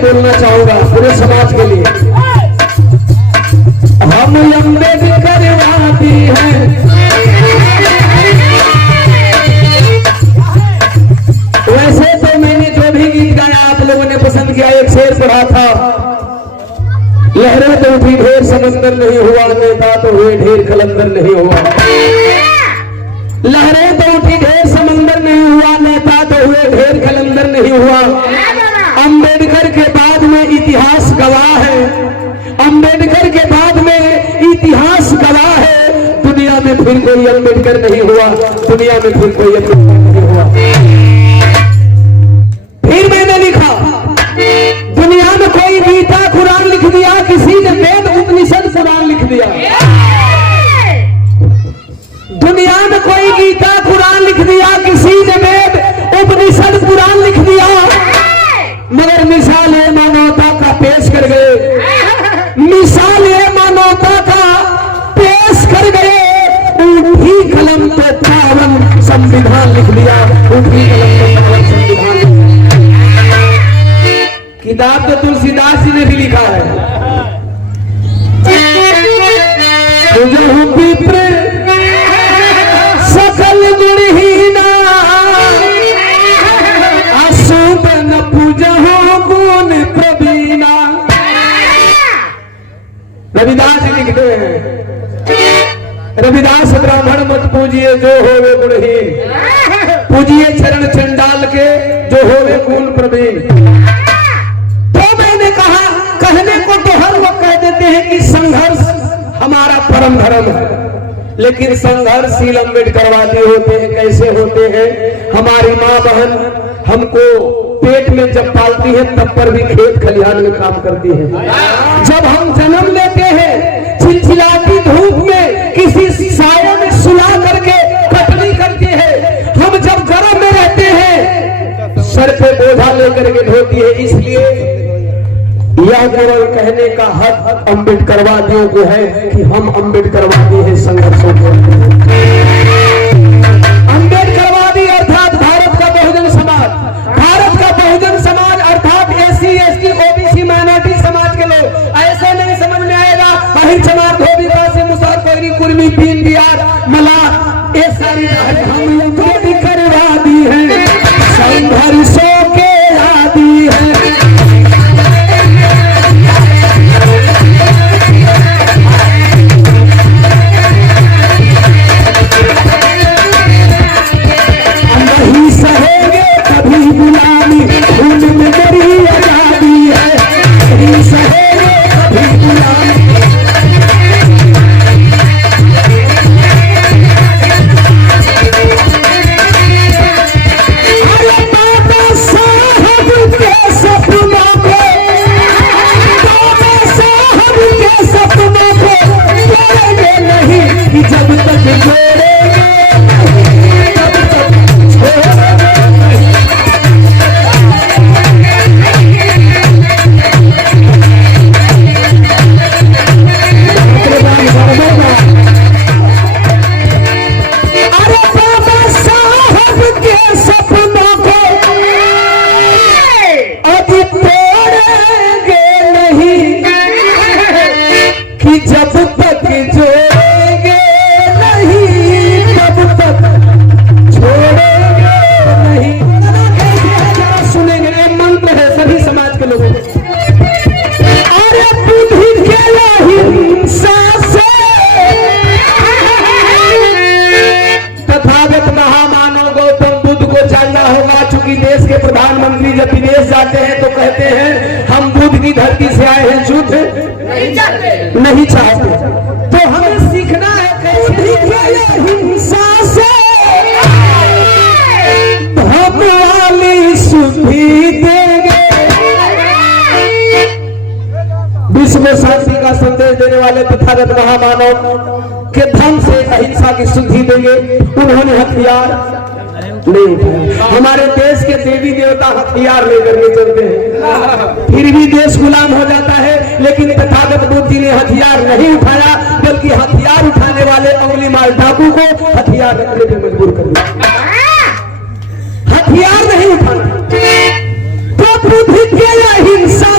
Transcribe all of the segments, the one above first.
में बोलना चाहूंगा पूरे समाज के लिए। हम अम्बेडकरवादी हैं, वैसे तो मैंने जो भी गीत गाया आप लोगों ने पसंद किया। एक शेर पढ़ा था, लहरें तो उठी ढेर समंदर नहीं हुआ, नेता तो हुए ढेर कलंदर नहीं हुआ। लहरें तो उठी ढेर समंदर नहीं हुआ, नेता तो हुए ढेर कलंदर नहीं हुआ। अंबेडकर के बाद में इतिहास गवाह है, अंबेडकर के बाद में इतिहास गवाह है। दुनिया में फिर कोई अंबेडकर नहीं हुआ, दुनिया में फिर कोई अंबेडकर नहीं हुआ। फिर मैंने लिखा, दुनिया में कोई गीता कुरान लिख दिया, किसी ने वेद उपनिषद कुरान लिख दिया। दुनिया में कोई गीता कुरान लिख दिया, किसी ने वेद उपनिषद कुरान लिख दिया, मगर मिसाल मानवता का पेश कर गए, मिसाल मानवता का पेश कर गए। उठी कलम पे पावन संविधान लिख दिया, उठी कलम पे पावन संविधान लिख दिया। किताब तो तुलसीदास जी ने भी लिखा है, विप्र सकल गुणहीना आशुबन पूजहो गुण प्रवीणा। रविदास जी लिखते हैं, रविदास ब्राह्मण मत पूजिए जो होवे गुणहीन, पूजिए चरण चंडाल के जो होवे गुण प्रवीण। तो मैंने कहा, कहने को तो हर वो कह देते हैं कि संघर्ष हमारा परम धर्म है, लेकिन संघर्षशील अम्बेडकरवादी होते हैं। कैसे होते हैं? हमारी माँ बहन हमको पेट में जब पालती है तब पर भी खेत खलिहान में काम करती है। जब हम जन्म लेते हैं चिलचिलाती धूप में किसी साये में सुला करके कटनी करती है। हम जब गर्म में रहते हैं सर पे बोझा लेकर के ढोती है। इसलिए यह केवल कहने का हक अम्बेडकरवादियों को है कि हम अम्बेडकरवादी हैं, संघर्षों के। अम्बेडकरवादी अर्थात भारत का बहुजन समाज, भारत का बहुजन समाज अर्थात एससी एसटी ओबीसी माइनॉरिटी समाज के लोग। ऐसे नहीं समझ में आएगा बहिर चमार धोबी पासी मुसहर कोयरी कुर्मी पीन बिहार मला, ये सारी हम अम्बेडकरवादी हैं, संघर्षों के आदी हैं। देश के प्रधानमंत्री जब विदेश जाते हैं तो कहते हैं हम बुद्ध की धरती से आए हैं, युद्ध नहीं चाहते। तो हमें सीखना है कैसे हिंसा से धर्म वाली सुधि देंगे। विश्व में शांति का संदेश देने वाले तथागत महामानव के धर्म से अहिंसा की सुधि देंगे। उन्होंने हथियार नहीं उठाया। हमारे देश के देवी देवता हथियार लेकर के चलते हैं, फिर भी देश गुलाम हो जाता है। लेकिन तथागत बुद्ध जी ने हथियार नहीं उठाया, बल्कि हथियार उठाने वाले अंगुली माल डाकू को हथियार रखने पर मजबूर कर दिया। हथियार नहीं उठाना, तो बुद्ध के हिंसा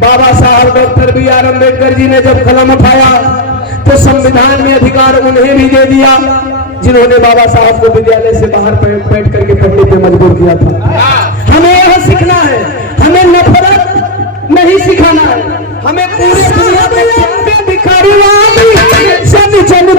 बाबा साहब doctor B are Ambedkar ji ने जब कलम उठाया तो संविधान में अधिकार उन्हें भी दे दिया जिन्होंने बाबा साहब को विद्यालय से बाहर बैठ करके पढ़ने पे मजबूर किया था। हमें यह सीखना है, हमें नफरत नहीं सिखाना है, हमें पूरे दुनिया में भिखारी सब जन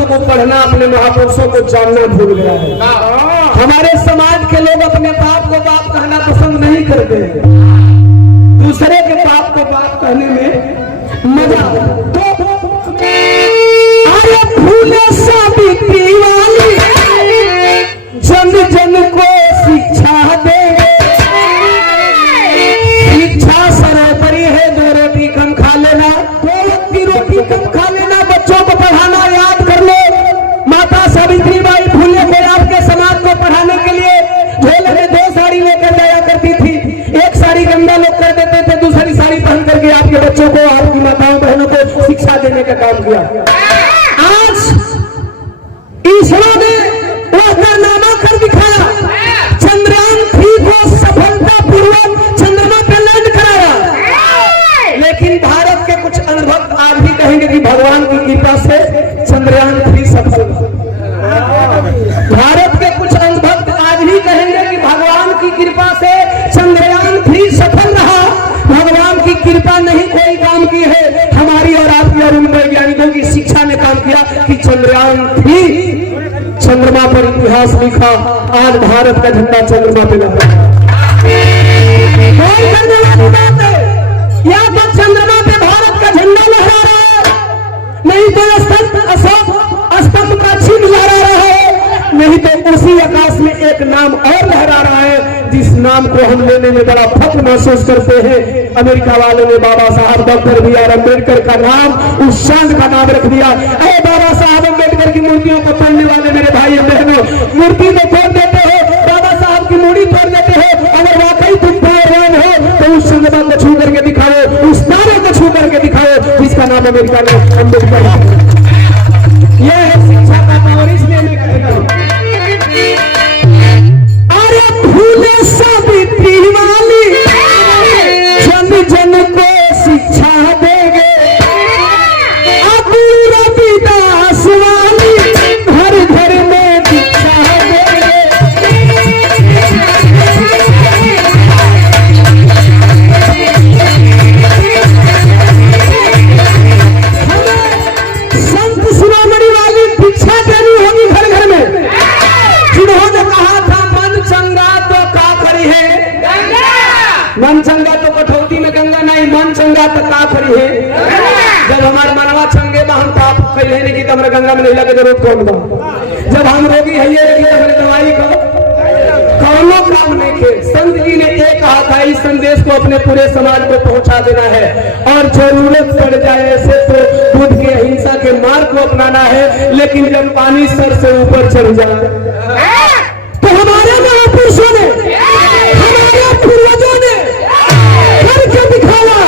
को पढ़ना अपने महापुरुषों को जानना भूल गया है। हमारे समाज के लोग अपने बाप को बाप कहना पसंद नहीं करते, दूसरे के बाप को बाप कहने में मजा। अरे फूले सावित्री वाली जन जन को शिक्षा दे, शिक्षा सर्वोपरि है, 2 रोटी कम खा लेना, 2 रोटी कम खा लेना, बच्चों को पढ़ाना याद कर लो। माता सावित्रीबाई फूले को आपके समाज को पढ़ाने के लिए झोले में 2 साड़ी लेकर जाया करती थी। एक साड़ी गंगा लोग कर देते थे, दूसरी साड़ी पहन करके आपके बच्चों को, आपकी माताओं बहनों को शिक्षा देने का काम किया। आज ईश्वर ने वह कारनामा कर दिखाया, चंद्रयान 3 को सफलतापूर्वक चंद्रमा पर लैंड कराया। लेकिन भारत के कुछ अनुभव आज भी कहेंगे कि भगवान की कृपा से चंद्रयान 3 सफल। भारत के कुछ अंधभक्त आज भी कहेंगे कि भगवान की कृपा से चंद्रयान 3 सफल रहा। भगवान की कृपा नहीं कोई काम की है, हमारी और आपकी और उन वैज्ञानिकों की शिक्षा ने काम किया कि चंद्रयान 3 चंद्रमा पर इतिहास लिखा। आज भारत का झंडा चंद्रमा पे लगा। कौन करने वाली बात है? या तो चंद्रमा पे भारत का झंडा लहरा रहा है, नहीं तो स्तंभ का चिन्ह लहरा रहा है, नहीं तो उसी आकाश में एक नाम और लहरा रहा है जिस नाम को हम लेने में बड़ा फख्र महसूस करते हैं। अमेरिका वालों ने बाबा साहब डॉक्टर बी आर अम्बेडकर का नाम उस चांद का नाम रख दिया। अरे बाबा साहब अम्बेडकर की मूर्तियों को तोड़ने वाले मेरे भाई बहनों, मूर्ति को तोड़ देते हो, बाबा साहब की मूर्ति तोड़ देते हो। अगर वाकई तुम पावरवान हो तो उस चंद्रमा को छू करके दिखाओ, उस तारे को छू करके दिखाओ जिसका नाम अमेरिका ने अम्बेडकर। यह है शिक्षा का पावर, इसलिए मैं कहता हूं अरे फूले सावित्री वाली जन जन को शिक्षा देंगे, अब रविदास वाली घर घर में दीक्षा देंगे। संत शिरोमणि वाली दीक्षा देनी होगी घर घर में, जिन्होंने कहा था मन चंगा तो का खरी है, मन चंगा तो कठौती में गंगा नहीं, मन चंगा तो का खरी है। जब हमारे मनवा चंगे में हम ताप कहले नहीं कि तुम्हारे गंगा में नहीं लगे जरूरत कौन बा। जब हम रोगी है ये कि अपने दवाई को कौनो काम नहीं खे। संत जी ने ये कहा था, इस संदेश को अपने पूरे समाज को पहुंचा देना है और जरूरत पड़ जाए ऐसे तो बुद्ध के अहिंसा के मार्ग को अपनाना है। लेकिन जब पानी सर से ऊपर चढ़ जाए तो हमारे महापुरुषों ने, हमारे पूर्वजों ने करके दिखाया।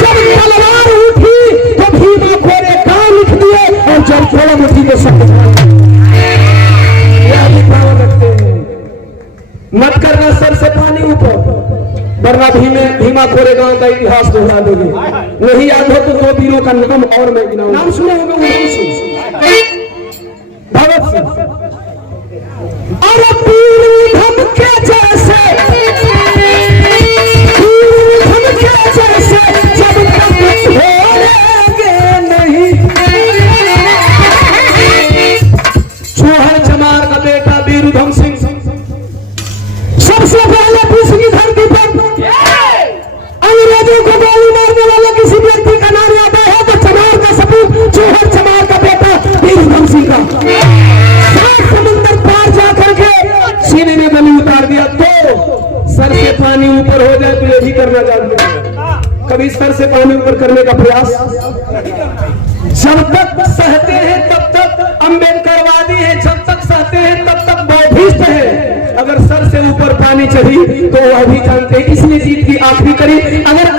जब तलवार उठी तो भीमा खोरे काम लिख दिए और जब थोड़ा मुट्ठी के शब्द मत करना सर से पानी ऊपर, वरना भीमा खोरे गांव का इतिहास दोहरा दोगे। नहीं याद हो तो 2 वीरों का नाम और मैं गिनाऊंगा, नाम सुने होंगे। भगत सिंह और पीर के जैसे जब तक छोड़ेंगे नहीं। चौहर चमार का बेटा वीर उधम सिंह सबसे पहले विश्व की धरती पर अंग्रेजों को गोली मारने वाले किसी व्यक्ति का नाम आता है तो चमार का सपूत चौहर चमार का बेटा वीर उधम सिंह का 7 समुंदर पार जाकर के सीने में गली उतार दिया। तो सर से पानी ऊपर हो जाए तो ये भी करना जानते हैं। कभी सर से पानी ऊपर करने का प्रयास जब तक सहते हैं तब तक अम्बेडकरवादी है, जब तक सहते हैं तब तक बौद्धिस्ट है। अगर सर से ऊपर पानी चढ़ी तो वह भी जानते हैं इसने जीत की आखिरी करी। अगर